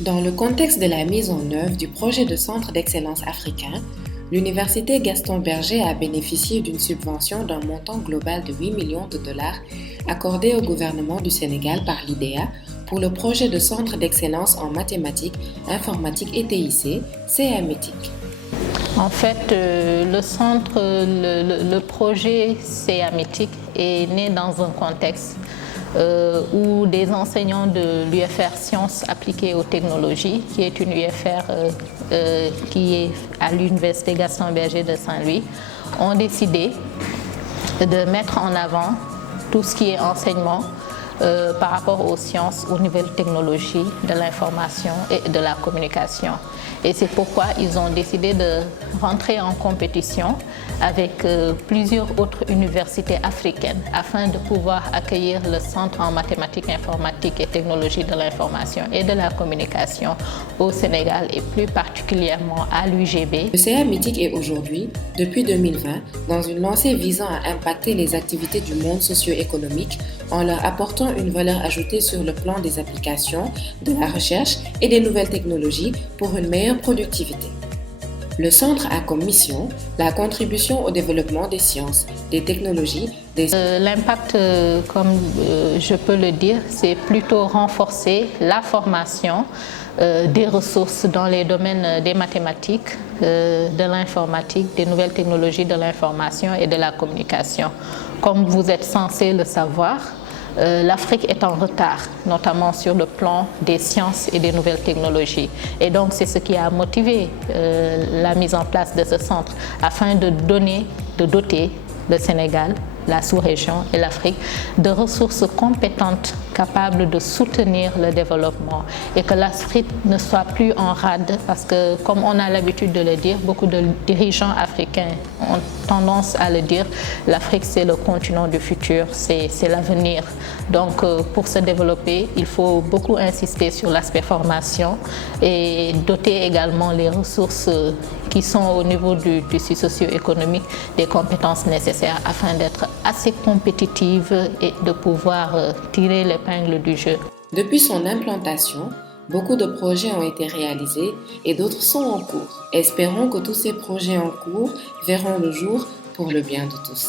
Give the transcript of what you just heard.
Dans le contexte de la mise en œuvre du projet de Centre d'excellence africain, l'Université Gaston Berger a bénéficié d'une subvention d'un montant global de 8 millions de dollars accordée au gouvernement du Sénégal par l'IDEA pour le projet de Centre d'excellence en mathématiques, informatique et TIC, CAMETIC. En fait, le projet CAMETIC est né dans un contexte où des enseignants de l'UFR Sciences appliquées aux technologies, qui est une UFR qui est à l'Université Gaston Berger de Saint-Louis, ont décidé de mettre en avant tout ce qui est enseignement par rapport aux sciences, aux nouvelles technologies de l'information et de la communication. Et c'est pourquoi ils ont décidé de rentrer en compétition avec plusieurs autres universités africaines afin de pouvoir accueillir le Centre en mathématiques, informatique et technologie de l'information et de la communication au Sénégal et plus particulièrement à l'UGB. Le CAMETIC est aujourd'hui, depuis 2020, dans une lancée visant à impacter les activités du monde socio-économique en leur apportant une valeur ajoutée sur le plan des applications, de la recherche et des nouvelles technologies pour une meilleure productivité. Le centre a comme mission la contribution au développement des sciences, des technologies, L'impact, comme je peux le dire, c'est plutôt renforcer la formation des ressources dans les domaines des mathématiques, de l'informatique, des nouvelles technologies de l'information et de la communication. Comme vous êtes censé le savoir, l'Afrique est en retard, notamment sur le plan des sciences et des nouvelles technologies. Et donc, c'est ce qui a motivé la mise en place de ce centre, afin de doter le Sénégal, la sous-région et l'Afrique de ressources compétentes capables de soutenir le développement et que l'Afrique ne soit plus en rade parce que, comme on a l'habitude de le dire, beaucoup de dirigeants africains ont tendance à le dire, l'Afrique c'est le continent du futur, c'est l'avenir. Donc pour se développer, il faut beaucoup insister sur l'aspect formation et doter également les ressources qui sont au niveau du tissu socio-économique des compétences nécessaires afin d'être assez compétitive et de pouvoir tirer l'épingle du jeu. Depuis son implantation, beaucoup de projets ont été réalisés et d'autres sont en cours. Espérons que tous ces projets en cours verront le jour pour le bien de tous.